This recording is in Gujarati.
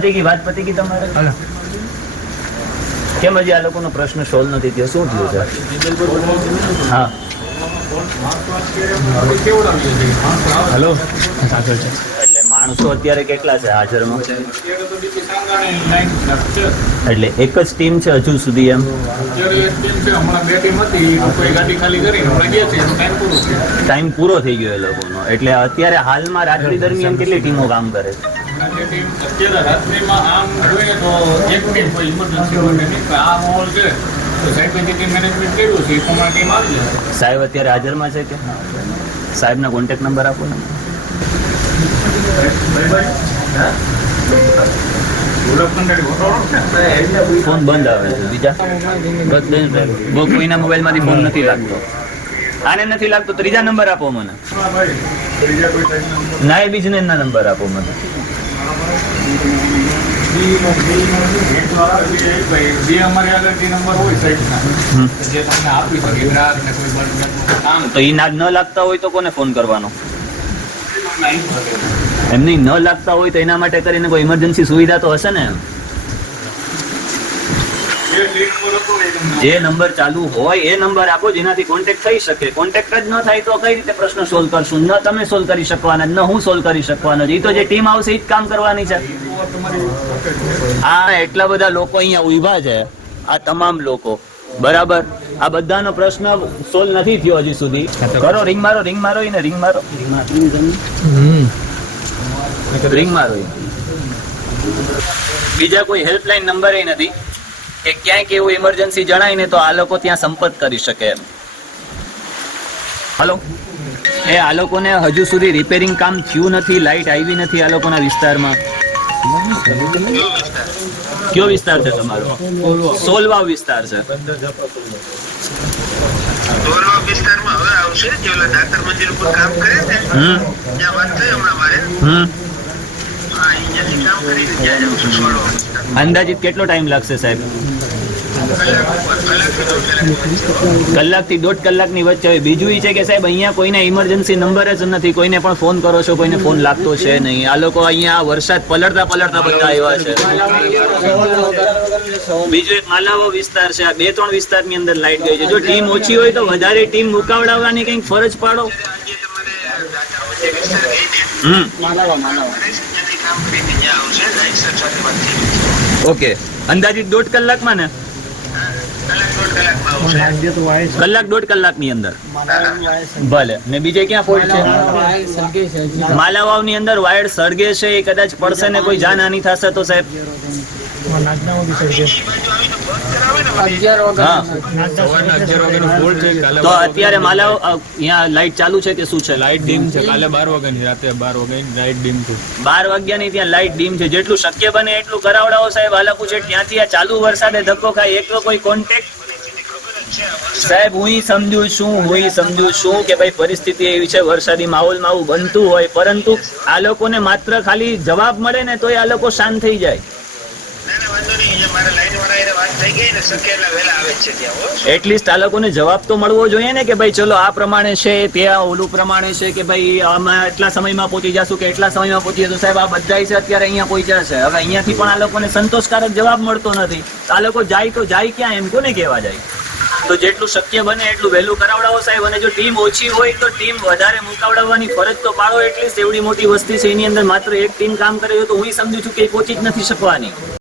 પતી ગઈ વાત પતી ગઈ તમારે? કેમ હજી આ લોકોનો પ્રશ્ન સોલ્વ નથી થયો? શું થયું છે? હા. હેલો. એટલે માણસો અત્યારે કેટલા છે હાજરમાં? એટલે એક જ ટીમ છે હજુ સુધી એમ? ટાઈમ પૂરો થઈ ગયો એ લોકોનો. એટલે અત્યારે હાલમાં રાત્રિ દરમિયાન કેટલી ટીમો કામ કરે છે? અત્યારે રાત્રિમાં આમ જોઈએ તો એક ટીમ કોઈ ઇમરજન્સી માટેની આ માહોલ છે. તો સાહેબે ટીમ મેનેજમેન્ટ કર્યું છે એ પ્રમાણે ટીમ આવી જશે સાહેબ અત્યારે હાજરમાં છે કે? સાહેબના કોન્ટેક્ટ નંબર આપો ને. ફોન બંધ આવે છે બીજા? બસ કોઈના મોબાઈલમાંથી ફોન નથી લાગતો. આને નથી લાગતો ત્રીજા નંબર આપો મને. નાય બિઝનેસના નંબર આપો મને. જે તો એ ના ન લાગતા હોય તો કોને ફોન કરવાનો? એમની ન લાગતા હોય તો એના માટે કરીને કોઈ ઇમરજન્સી સુવિધા તો હશે ને એમ? જે નંબર ચાલુ હોય એ નંબર આપો, જેનાથી કોન્ટેક્ટ થઈ શકે. કોન્ટેક્ટ જ ન થાય તો કઈ રીતે પ્રશ્ન સોલ્વ કરશું? ન તમે સોલ્વ કરી શકવાના, ન હું સોલ્વ કરી શકવાનો એ તો જે ટીમ આવશે એ જ કામ કરવાની છે. આ એટલા બધા લોકો અહીંયા ઊભા છે, આ તમામ લોકો. બરાબર? આ બધાનો પ્રશ્ન સોલ્વ નથી થયો હજી સુધી. કરો રિંગ મારો રિંગ મારો ને રિંગ મારો. રિંગ મારો. બીજા કોઈ હેલ્પલાઇન નંબર નથી? કે ક્યાંક એવું ઇમરજન્સી જણાય ને તો આ લોકો ત્યાં સંપર્ક કરી શકે હલો એ આ લોકોને હજુ સુધી રિપેરિંગ કામ થયું નથી લાઇટ આવી નથી આ લોકોના વિસ્તારમાં. કયો વિસ્તાર છે તમારો? સોલવા વિસ્તાર છે. દોરવા વિસ્તારમાં હવે આવશે જે દાતર મંદિર ઉપર કામ કરે ને હમ. ત્યાં વાત થઈ હમણાં મારે. અંદાજિત કેટલો ટાઈમ લાગશે સાહેબ? કલાકથી દોઢ કલાકની વચ્ચે હોય. બીજું એ છે કે સાહેબ, અહીંયા કોઈને ઇમરજન્સી નંબર જ નથી. કોઈને પણ ફોન કરો છો, કોઈને ફોન લાગતો છે નહીં. આ લોકો અહીંયા વરસાદ પલળતા પલળતા બધા આવ્યા છે. બીજો એક માલાવો વિસ્તાર છે. આ બે ત્રણ વિસ્તારની અંદર લાઈટ ગઈ છે. જો ટીમ ઓછી હોય તો વધારે ટીમ મુકાવડાવવાની કંઈક ફરજ પાડો. હમ. માલાવા કામ ઓકે અંદાજિત દોઢ કલાકમાં ને હા, કલાક દોઢ કલાકમાં આવશે કલાક દોઢ કલાકની અંદર. ભલે. ને બીજે ક્યાં ફોલ્ટ છે? માલાવાવની અંદર વાયર સળગે છે એ કદાચ પડશે ને કોઈ જાનહાની થશે તો સાહેબ? ને તો અત્યારે માલાવ અહીંયા લાઈટ ચાલુ છે કે શું છે? લાઇટ ડીમ છે. કાલે બાર વાગ્યાની રાતે બાર વાગ્યાની ડીમ છે. બાર વાગ્યાની ત્યાં લાઈટ ડીમ છે. જેટલું શક્ય બને એટલું કરાવડાવો સાહેબ. હાલાકુ છે. ત્યાંથી આ ચાલુ વરસાદે ધક્કો ખાય. એક કોઈ કોન્ટેક્ટ સાહેબ હું સમજુ છું હું સમજુ છું કે ભાઈ પરિસ્થિતિ એવી છે વરસાદી માહોલમાં આવું બનતું હોય પરંતુ આ લોકોને માત્ર ખાલી જવાબ મળે ને તો આ લોકો શાંત થઈ જાય. એટલીસ્ટ આ લોકોને જવાબ તો મળવો જોઈએ ને કે ભાઈ ચલો આ પ્રમાણે છે ત્યાં ઓલું પ્રમાણે છે કે ભાઈ આમાં એટલા સમયમાં પહોંચી જશું કે એટલા સમયમાં પહોંચી જશું સાહેબ આ બધા છે અત્યારે અહીંયા પહોંચ્યા છે. હવે અહીંયાથી પણ આ લોકોને સંતોષકારક જવાબ મળતો નથી. આ લોકો જાય તો જાય ક્યાં એમ કોને કહેવા જાય? તો જેટલું શક્ય બને એટલું વહેલું કરાવડાવો સાહેબ. અને જો ટીમ ઓછી હોય તો ટીમ વધારે મુકાવડાવવાની ફરજ તો પાડો. એટલીસ્ટ એવડી મોટી વસ્તી છે, એની અંદર માત્ર એક ટીમ કામ કરે છે તો હું સમજુ છું કે પહોંચી જ નથી શકવાની.